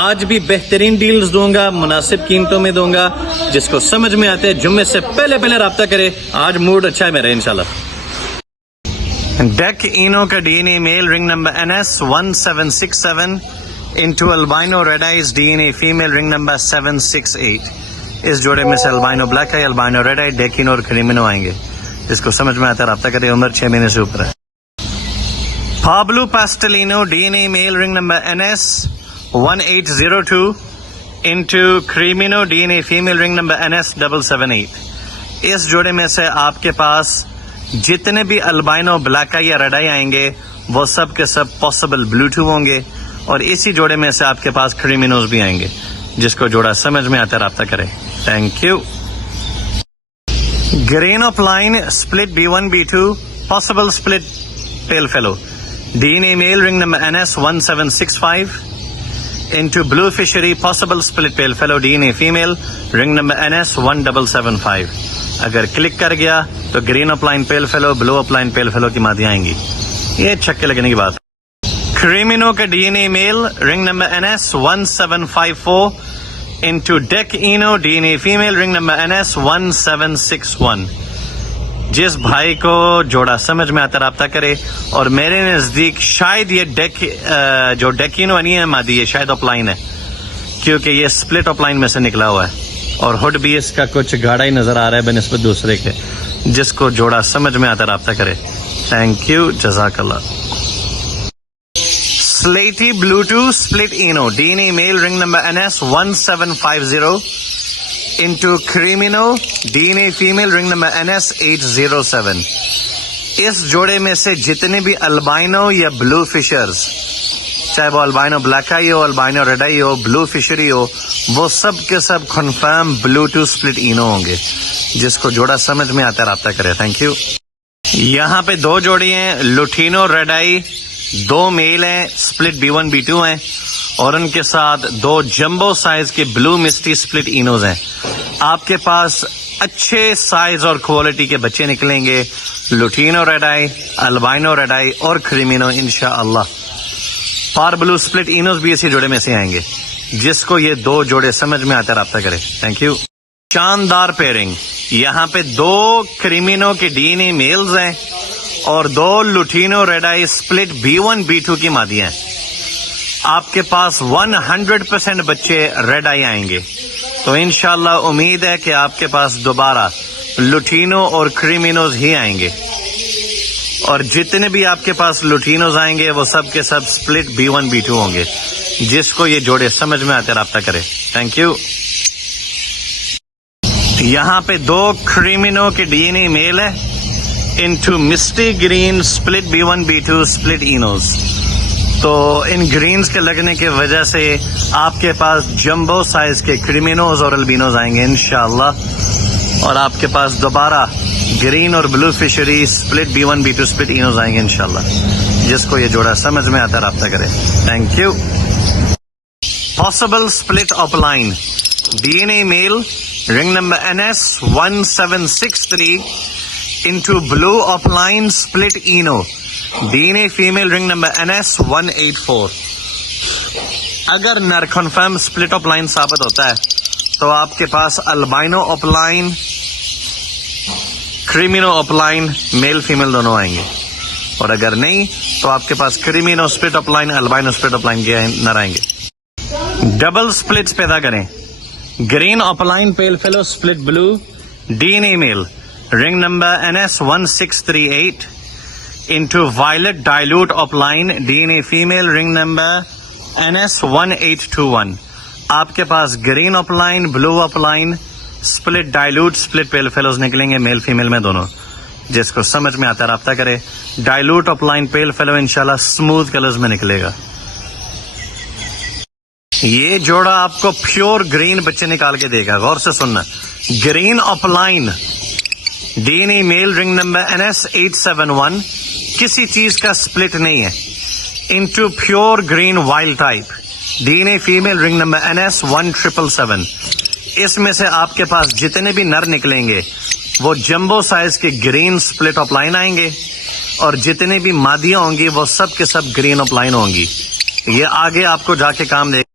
آج بھی بہترین ڈیلز دوں گا، مناسب قیمتوں میں دوں گا. جس کو سمجھ میں آتے ہیں جمعے سے پہلے رابطہ کرے. آج موڈ اچھا ہے میرا انشاءاللہ. ڈیک اینو کا D N A male ring number NS1767 into albino red eyes D N A female ring number 768. اس جوڑے میں سے albino black eye, albino red eye, ڈیکینو اور کریمینو آئیں گے. جس کو سمجھ میں آتا ہے رابطہ کرے. عمر 6 مہینے سے اوپر ہے. Pablo pastel ino D N A male ring number NS1802 into creamino D N A female ring number NS778. اس جوڑے میں سے آپ کے پاس جتنے بھی البائنو بلیک آئی یا ریڈ آئی آئیں گے وہ سب کے سب پاسبل بلوٹو ہوں گے، اور اسی جوڑے میں سے آپ کے پاس کریمینوز بھی آئیں گے. جس کو جوڑا سمجھ میں آتا ہے رابطہ کرے. Thank you. Green opaline split B1 B2 possible split pale fallow D N A male ring number NS1765 into blue fischeri possible split pale fallow D N A female ring number NS1775. اگر click کر گیا تو green اپ line pale fallow, blue اپ line pale fallow کی مادیاں آئیں گی. یہ چھکے لگنے کی بات. کریمینو کا D N A male ring number NS1754 into dec ino D N A female ring number NS1761. جس بھائی کو جوڑا سمجھ میں آتا رابطہ کرے. اور میرے نزدیک شاید یہ جو ڈیکینو نہیں ہے مادی، یہ شاید اپ لائن ہے، کیونکہ یہ اسپلٹ اپ لائن میں سے نکلا ہوا ہے، اور ہڈ بھی اس کا کچھ گاڑا ہی نظر آ رہا ہے بنسبت دوسرے کے. جس کو جوڑا سمجھ میں آتا رابطہ کرے. تھینک یو، جزاک اللہ. سلیٹی بلوٹو split ino D N A male ring number NS1750 into creamino D N A female ring number NS807. اس جوڑے میں سے جتنے بھی البائنو یا بلو فشرز، چاہے وہ البائنو بلیک آئی ہو، البائنو ریڈ آئی ہو، بلو فشری ہو، وہ سب کے سب کنفرم بلوٹو اسپلٹ اینو ہوں گے. جس کو جوڑا سمجھ میں آتا ہے رابطہ کرے. Thank you. یہاں پہ 2 جوڑی ہیں، لوٹینو ریڈ آئی، 2 میل ہیں، اسپلٹ B1 B2 ہیں، اور ان کے ساتھ 2 جمبو سائز کے بلو مسٹی اسپلٹ اینوز ہیں. آپ کے پاس اچھے سائز اور کوالٹی کے بچے نکلیں گے. لوٹینو ریڈ آئی، البائنو ریڈ آئی اور کریمینو انشاءاللہ. پار بلو اسپلٹ اینوز بھی اسی جوڑے میں سے آئیں گے. جس کو یہ 2 جوڑے سمجھ میں آتے رابطہ کرے. Thank you. شاندار پیئرنگ. یہاں پہ 2 کریمینو کے ڈی این اے میلز ہیں اور 2 لوٹینو ریڈ آئی اسپلٹ B1 B2 کی مادیاں ہیں. آپ کے پاس 100% بچے ریڈ آئی آئیں گے. تو انشاءاللہ امید ہے کہ آپ کے پاس دوبارہ لوٹینو اور کریمینوز ہی آئیں گے، اور جتنے بھی آپ کے پاس لوٹینوز آئیں گے وہ سب کے سب اسپلٹ B1 B2 ہوں گے. جس کو یہ جوڑے سمجھ میں آتے رابطہ کرے. Thank you. یہاں پہ 2 کریمینو کے ڈی این اے میل ہے into misty green split B1 B2 split inos. تو ان گرینز کے لگنے کی وجہ سے آپ کے پاس جمبو سائز کے کریمینوز اور البینوز آئیں گے انشاءاللہ، اور آپ کے پاس دوبارہ گرین اور بلو fishery split B1 B2 split اینوز آئیں گے انشاءاللہ. جس کو یہ جوڑا سمجھ میں آتا رابطہ کرے. Thank you. Possible split up line D N A male ring number NS1763 into blue opaline split ino D N A female ring number NS184. اگر نر کنفرم اسپلٹ اپ لائن ثابت ہوتا ہے تو آپ کے پاس albino up line, creamino up line male female دونوں آئیں گے، اور اگر نہیں تو آپ کے پاس کریمینو اسپلٹ اپ لائن، البائنو اسپلٹ اپ لائن کے نر آئیں گے. ڈبل اسپلٹس پیدا کریں. Green up line pale fallow split blue D N A male ring number NS1638 into violet dilute up line D N A female ring number NS1821. آپ کے پاس green اپ line, blue opaline, split dilute split pale fallows نکلیں گے male female میں دونوں. جس کو سمجھ میں آتا رابطہ کرے. Dilute up line pale fellow انشاءاللہ اسموتھ کلرز میں نکلے گا. یہ جوڑا آپ کو پیور گرین بچے نکال کے دے گا. غور سے سننا. Green up line D N A male ring number NS871 کسی چیز کا اسپلٹ نہیں ہے into pure green wild type D N A female ring number NS1777. اس میں سے آپ کے پاس جتنے بھی نر نکلیں گے وہ جمبو سائز کے گرین اسپلٹ اپ لائن آئیں گے، اور جتنے بھی مادیاں ہوں گی وہ سب کے سب گرین اپ لائن ہوں گی. یہ آگے آپ کو جا کے کام دے